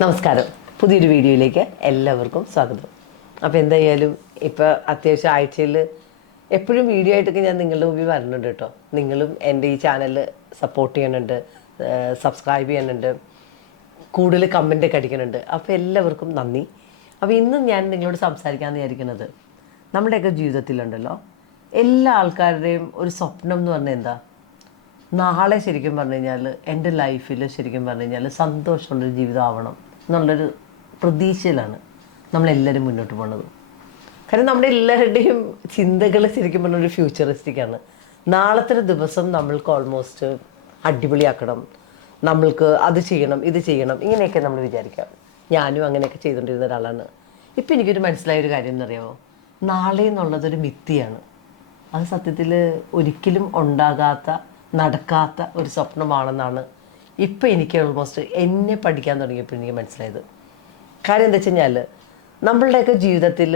നമസ്കാരം. പുതിയൊരു വീഡിയോയിലേക്ക് എല്ലാവർക്കും സ്വാഗതം. അപ്പോൾ എന്തായാലും ഇപ്പോൾ അത്യാവശ്യം ആഴ്ചയിൽ എപ്പോഴും വീഡിയോ ആയിട്ടൊക്കെ ഞാൻ നിങ്ങളുടെ മുമ്പിൽ വരുന്നുണ്ട് കേട്ടോ നിങ്ങളും എന്റെ ഈ ചാനൽ സപ്പോർട്ട് ചെയ്യുന്നുണ്ട് സബ്സ്ക്രൈബ് ചെയ്യുന്നുണ്ട് കൂടുതൽ കമന്റ് ഒക്കെ അടിക്കുന്നുണ്ട്. അപ്പോൾ എല്ലാവർക്കും നന്ദി. അപ്പോൾ ഇന്നും ഞാൻ നിങ്ങളോട് സംസാരിക്കാമെന്ന് വിചാരിക്കുന്നത് നമ്മുടെയൊക്കെ ജീവിതത്തിലുണ്ടല്ലോ എല്ലാ ആൾക്കാരുടെയും ഒരു സ്വപ്നം എന്ന് പറഞ്ഞാൽ എന്താ? നാളെ ശരിക്കും പറഞ്ഞു കഴിഞ്ഞാൽ എന്റെ ലൈഫിൽ ശരിക്കും പറഞ്ഞു കഴിഞ്ഞാൽ സന്തോഷമുള്ളൊരു ജീവിതം ആവണം. എന്നുള്ളൊരു പ്രതീക്ഷയിലാണ് നമ്മളെല്ലാവരും മുന്നോട്ട് പോകുന്നത് കാരണം നമ്മുടെ എല്ലാവരുടെയും ചിന്തകൾ ശരിക്കും പറഞ്ഞ ഒരു ഫ്യൂച്ചറിസ്റ്റിക് ആണ്. നാളത്തെ ദിവസം നമ്മൾക്ക് ഓൾമോസ്റ്റ് അടിപൊളിയാക്കണം. നമ്മൾക്ക് അത് ചെയ്യണം ഇത് ചെയ്യണം ഇങ്ങനെയൊക്കെ നമ്മൾ വിചാരിക്കാം. ഞാനും അങ്ങനെയൊക്കെ ചെയ്തുകൊണ്ടിരുന്ന ഒരാളാണ്. ഇപ്പം എനിക്കൊരു മനസ്സിലായ ഒരു കാര്യം എന്നറിയാമോ നാളെ എന്നുള്ളതൊരു മിത്തിയാണ്. അത് സത്യത്തിൽ ഒരിക്കലും ഉണ്ടാകാത്ത നടക്കാത്ത ഒരു സ്വപ്നമാണെന്നാണ് ഇപ്പം എനിക്ക് ഓൾമോസ്റ്റ് എന്നെ പഠിക്കാൻ തുടങ്ങിയപ്പോൾ എനിക്ക് മനസ്സിലായത്. കാര്യം എന്താ വെച്ച് കഴിഞ്ഞാൽ നമ്മളുടെയൊക്കെ ജീവിതത്തിൽ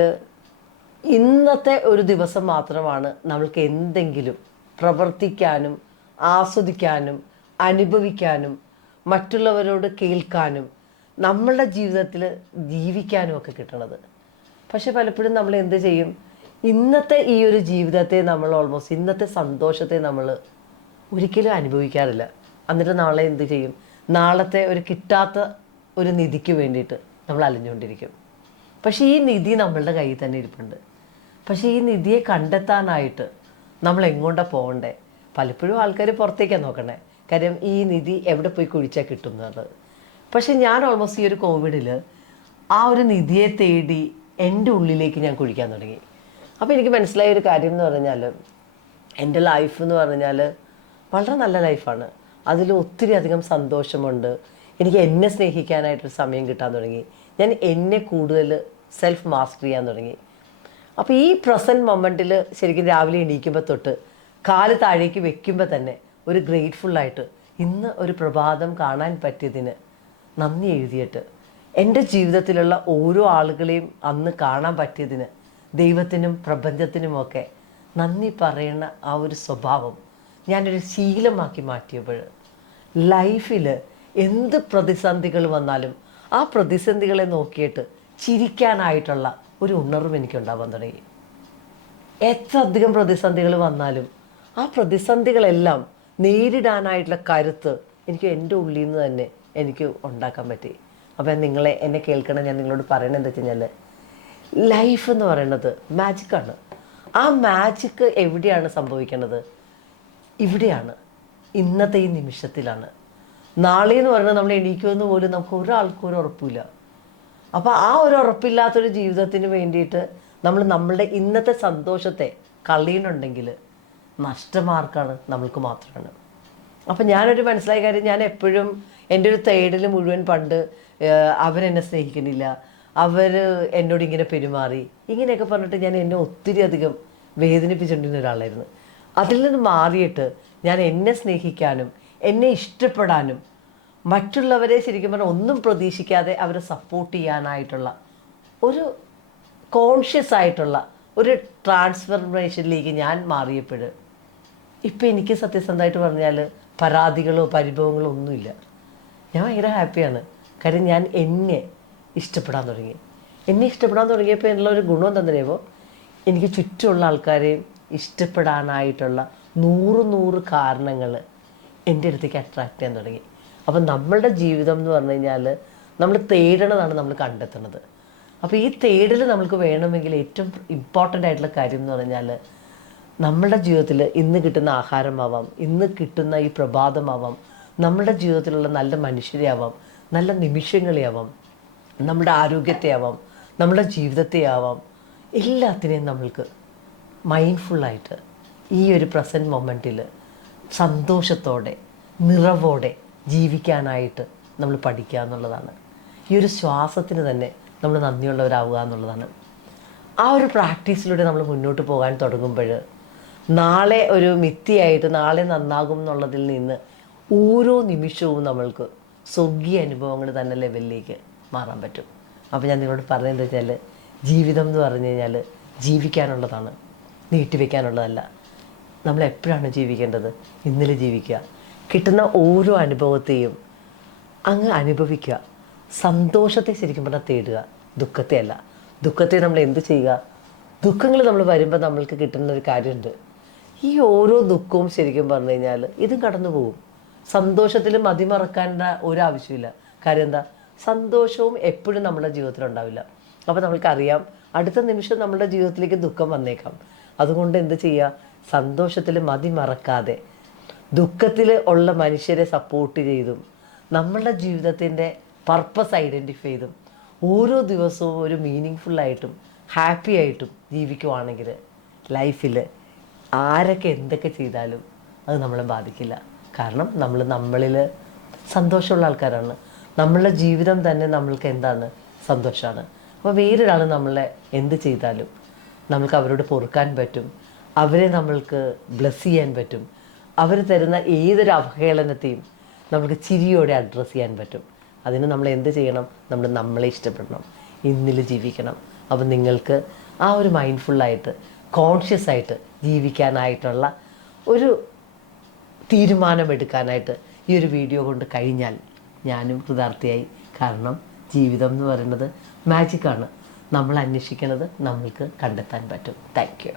ഇന്നത്തെ ഒരു ദിവസം മാത്രമാണ് നമ്മൾക്ക് എന്തെങ്കിലും പ്രവർത്തിക്കാനും ആസ്വദിക്കാനും അനുഭവിക്കാനും മറ്റുള്ളവരോട് കേൾക്കാനും നമ്മളുടെ ജീവിതത്തിൽ ജീവിക്കാനും ഒക്കെ കിട്ടണത്. പക്ഷെ പലപ്പോഴും നമ്മൾ എന്ത് ചെയ്യും? ഇന്നത്തെ ഈ ഒരു ജീവിതത്തെ നമ്മൾ ഓൾമോസ്റ്റ് ഇന്നത്തെ സന്തോഷത്തെ നമ്മൾ ഒരിക്കലും അനുഭവിക്കാറില്ല. എന്നിട്ട് നാളെ എന്ത് ചെയ്യും? നാളത്തെ ഒരു കിട്ടാത്ത ഒരു നിധിക്ക് വേണ്ടിയിട്ട് നമ്മൾ അലഞ്ഞുകൊണ്ടിരിക്കും. പക്ഷേ ഈ നിധി നമ്മളുടെ കയ്യിൽ തന്നെ ഇരിപ്പുണ്ട്. പക്ഷേ ഈ നിധിയെ കണ്ടെത്താനായിട്ട് നമ്മൾ എങ്ങോട്ടാണ് പോകണ്ടേ? പലപ്പോഴും ആൾക്കാർ പുറത്തേക്കാണ് നോക്കണേ. കാര്യം ഈ നിധി എവിടെ പോയി കുഴിച്ചാൽ കിട്ടുന്നത് പക്ഷേ ഞാൻ ഓൾമോസ്റ്റ് ഈ ഒരു കോവിഡിൽ ആ ഒരു നിധിയെ തേടി എന്റെ ഉള്ളിലേക്ക് ഞാൻ കുഴിക്കാൻ തുടങ്ങി. അപ്പോൾ എനിക്ക് മനസ്സിലായ ഒരു കാര്യം എന്ന് പറഞ്ഞാൽ എന്റെ ലൈഫ് എന്ന് പറഞ്ഞാൽ വളരെ നല്ല ലൈഫാണ് അതിൽ ഒത്തിരി അധികം സന്തോഷമുണ്ട്. എനിക്ക് എന്നെ സ്നേഹിക്കാനായിട്ടൊരു സമയം കിട്ടാൻ തുടങ്ങി. ഞാൻ എന്നെ കൂടുതൽ സെൽഫ് മാസ്റ്റർ ചെയ്യാൻ തുടങ്ങി. അപ്പോൾ ഈ പ്രസന്റ് മൊമെന്റിൽ ശരിക്കും രാവിലെ എണീക്കുമ്പോൾ തൊട്ട് കാൽ താഴേക്ക് വെക്കുമ്പോൾ തന്നെ ഒരു ഗ്രേറ്റ്ഫുള്ളായിട്ട് ഇന്ന് ഒരു പ്രഭാതം കാണാൻ പറ്റിയതിന് നന്ദി എഴുതിയിട്ട്. എന്റെ ജീവിതത്തിലുള്ള ഓരോ ആളുകളെയും അന്ന് കാണാൻ പറ്റിയതിന് ദൈവത്തിനും പ്രപഞ്ചത്തിനുമൊക്കെ നന്ദി പറയുന്ന ആ ഒരു സ്വഭാവം ഞാനൊരു ശീലമാക്കി മാറ്റിയപ്പോൾ ലൈഫിൽ എന്ത് പ്രതിസന്ധികൾ വന്നാലും ആ പ്രതിസന്ധികളെ നോക്കിയിട്ട് ചിരിക്കാനായിട്ടുള്ള ഒരു ഉണർവ് എനിക്കുണ്ടാവാൻ തുടങ്ങി. എത്ര അധികം പ്രതിസന്ധികൾ വന്നാലും ആ പ്രതിസന്ധികളെല്ലാം നേരിടാനായിട്ടുള്ള കരുത്ത് എനിക്ക് എന്റെ ഉള്ളിൽ നിന്ന് തന്നെ എനിക്ക് ഉണ്ടാക്കാൻ പറ്റി. അപ്പം നിങ്ങളെ എന്നെ കേൾക്കണം ഞാൻ നിങ്ങളോട് പറയണത് എന്താ വെച്ച് കഴിഞ്ഞാൽ ലൈഫ് എന്ന് പറയുന്നത് മാജിക്കാണ് ആ മാജിക്ക് എവിടെയാണ് സംഭവിക്കുന്നത് ഇവിടെയാണ്. ഇന്നത്തെ ഈ നിമിഷത്തിലാണ്. നാളെ എന്ന് പറയുന്നത് നമ്മൾ എണീക്കുമെന്ന് പോലും നമുക്ക് ഒരാൾക്കും ഒരു ഉറപ്പില്ല അപ്പോൾ ആ ഒരു ഉറപ്പില്ലാത്തൊരു ജീവിതത്തിന് വേണ്ടിയിട്ട് നമ്മൾ നമ്മളുടെ ഇന്നത്തെ സന്തോഷത്തെ കളയുന്നുണ്ടെങ്കിൽ നഷ്ടമാർക്കാണ് നമ്മൾക്ക് മാത്രമാണ്. അപ്പം ഞാനൊരു മനസ്സിലായ കാര്യം ഞാൻ എപ്പോഴും എന്റെ ഒരു തേടൽ മുഴുവൻ പണ്ട് അവരെന്നെ സ്നേഹിക്കുന്നില്ല. അവർ എന്നോട് ഇങ്ങനെ പെരുമാറി. ഇങ്ങനെയൊക്കെ പറഞ്ഞിട്ട് ഞാൻ എന്നെ ഒത്തിരി അധികം വേദനിപ്പിച്ചുകൊണ്ടിരുന്ന ഒരാളായിരുന്നു. അതിൽ നിന്ന് മാറിയിട്ട് ഞാൻ എന്നെ സ്നേഹിക്കാനും എന്നെ ഇഷ്ടപ്പെടാനും മറ്റുള്ളവരെ ശരിക്കും പറഞ്ഞാൽ ഒന്നും പ്രതീക്ഷിക്കാതെ അവരെ സപ്പോർട്ട് ചെയ്യാനായിട്ടുള്ള ഒരു കോൺഷ്യസ് ആയിട്ടുള്ള ഒരു ട്രാൻസ്ഫർമേഷനിലേക്ക് ഞാൻ മാറിയപ്പോഴും ഇപ്പം എനിക്ക് സത്യസന്ധമായിട്ട് പറഞ്ഞാൽ പരാതികളോ പരിഭവങ്ങളോ ഒന്നുമില്ല. ഞാൻ ഭയങ്കര ഹാപ്പിയാണ് കാര്യം ഞാൻ എന്നെ ഇഷ്ടപ്പെടാൻ തുടങ്ങി. എന്നെ ഇഷ്ടപ്പെടാൻ തുടങ്ങിയപ്പോൾ എന്നുള്ള ഒരു ഗുണം എന്താണെന്നറിയുമ്പോൾ എനിക്ക് ചുറ്റുമുള്ള ആൾക്കാരെയും ഇഷ്ടപ്പെടാനായിട്ടുള്ള നൂറ് നൂറ് കാരണങ്ങൾ എന്റെ അടുത്തേക്ക് അട്രാക്ട് ചെയ്യാൻ തുടങ്ങി. അപ്പം നമ്മളുടെ ജീവിതം എന്ന് പറഞ്ഞു കഴിഞ്ഞാൽ നമ്മൾ തേടണതാണ് നമ്മൾ കണ്ടെത്തുന്നത്. അപ്പോൾ ഈ തേടൽ നമുക്ക് വേണമെങ്കിൽ ഏറ്റവും ഇമ്പോർട്ടന്റ് ആയിട്ടുള്ള കാര്യം എന്ന് പറഞ്ഞാൽ നമ്മളുടെ ജീവിതത്തിൽ ഇന്ന് കിട്ടുന്ന ആഹാരമാവാം ഇന്ന് കിട്ടുന്ന ഈ പ്രഭാതമാവാം നമ്മുടെ ജീവിതത്തിലുള്ള നല്ല മനുഷ്യരെ ആവാം നല്ല നിമിഷങ്ങളെ ആവാം നമ്മുടെ ആരോഗ്യത്തെ ആവാം നമ്മുടെ ജീവിതത്തെ ആവാം എല്ലാത്തിനെയും നമ്മൾക്ക് മൈൻഡ്ഫുള്ളായിട്ട് ഈ ഒരു പ്രസന്റ് മൊമെന്റിൽ സന്തോഷത്തോടെ നിറവോടെ ജീവിക്കാനായിട്ട് നമ്മൾ പഠിക്കുക എന്നുള്ളതാണ്. ഈ ഒരു ശ്വാസത്തിന് തന്നെ നമ്മൾ നന്ദിയുള്ളവരാവുക എന്നുള്ളതാണ്. ആ ഒരു പ്രാക്ടീസിലൂടെ നമ്മൾ മുന്നോട്ട് പോകാൻ തുടങ്ങുമ്പോൾ നാളെ ഒരു മിത്തിയായിട്ട് നാളെ നന്നാകും എന്നുള്ളതിൽ നിന്ന് ഓരോ നിമിഷവും നമ്മൾക്ക് സ്വർഗീയ അനുഭവങ്ങൾ തന്നെ ലെവലിലേക്ക് മാറാൻ പറ്റും. അപ്പോൾ ഞാൻ നിങ്ങളോട് പറഞ്ഞതെന്ന് വെച്ചാൽ ജീവിതം എന്ന് പറഞ്ഞു കഴിഞ്ഞാൽ ജീവിക്കാനുള്ളതാണ് നീട്ടിവെക്കാനുള്ളതല്ല. നമ്മൾ എപ്പോഴാണ് ജീവിക്കേണ്ടത്? ഇന്നലെ ജീവിക്കുക. കിട്ടുന്ന ഓരോ അനുഭവത്തെയും അങ്ങ് അനുഭവിക്കുക. സന്തോഷത്തെ ശരിക്കും പറഞ്ഞാൽ തേടുക. ദുഃഖത്തെ അല്ല. ദുഃഖത്തെ നമ്മൾ എന്ത് ചെയ്യുക? ദുഃഖങ്ങൾ നമ്മൾ വരുമ്പോൾ നമ്മൾക്ക് കിട്ടുന്ന ഒരു കാര്യമുണ്ട്. ഈ ഓരോ ദുഃഖവും ശരിക്കും പറഞ്ഞു കഴിഞ്ഞാൽ ഇതും കടന്നു പോകും. സന്തോഷത്തിൽ മതിമറക്കേണ്ട ഒരു ആവശ്യമില്ല കാര്യം എന്താ? സന്തോഷവും എപ്പോഴും നമ്മുടെ ജീവിതത്തിൽ ഉണ്ടാവില്ല. അപ്പോൾ നമ്മൾക്കറിയാം അടുത്ത നിമിഷം നമ്മുടെ ജീവിതത്തിലേക്ക് ദുഃഖം വന്നേക്കാം. അതുകൊണ്ട് എന്ത് ചെയ്യുക? സന്തോഷത്തിൽ മതിമറക്കാതെ ദുഃഖത്തിൽ ഉള്ള മനുഷ്യരെ സപ്പോർട്ട് ചെയ്തും നമ്മളുടെ ജീവിതത്തിന്റെ പർപ്പസ് ഐഡന്റിഫൈ ചെയ്തും ഓരോ ദിവസവും ഒരു മീനിങ് ഫുള്ളായിട്ടും ഹാപ്പി ആയിട്ടും ജീവിക്കുവാണെങ്കിൽ ലൈഫിൽ ആരൊക്കെ എന്തൊക്കെ ചെയ്താലും അത് നമ്മളെ ബാധിക്കില്ല. കാരണം നമ്മൾ നമ്മളിൽ സന്തോഷമുള്ള ആൾക്കാരാണ്. നമ്മളുടെ ജീവിതം തന്നെ നമ്മൾക്ക് എന്താണ്? സന്തോഷമാണ് അപ്പോൾ വേറൊരാൾ നമ്മളെ എന്ത് ചെയ്താലും നമുക്ക് അവരോട് പൊറുക്കാൻ പറ്റും. അവരെ നമ്മൾക്ക് ബ്ലെസ് ചെയ്യാൻ പറ്റും. അവർ തരുന്ന ഏതൊരു അവഹേളനത്തെയും നമുക്ക് ചിരിയോടെ അഡ്രസ്സ് ചെയ്യാൻ പറ്റും. അതിന് നമ്മൾ എന്ത് ചെയ്യണം? നമ്മൾ നമ്മളെ ഇഷ്ടപ്പെടണം. ഇന്നിൽ ജീവിക്കണം. അപ്പം നിങ്ങൾക്ക് ആ ഒരു മൈൻഡ്ഫുള്ളായിട്ട് കോൺഷ്യസ് ആയിട്ട് ജീവിക്കാനായിട്ടുള്ള ഒരു തീരുമാനമെടുക്കാനായിട്ട് ഈ ഒരു വീഡിയോ കൊണ്ട് കഴിഞ്ഞാൽ ഞാനും കൃതാർത്ഥിയായി. കാരണം ജീവിതം എന്ന് പറയുന്നത് മാജിക്കാണ് നമ്മൾ അന്വേഷിക്കുന്നത് നമ്മൾക്ക് കണ്ടെത്താൻ പറ്റും. താങ്ക്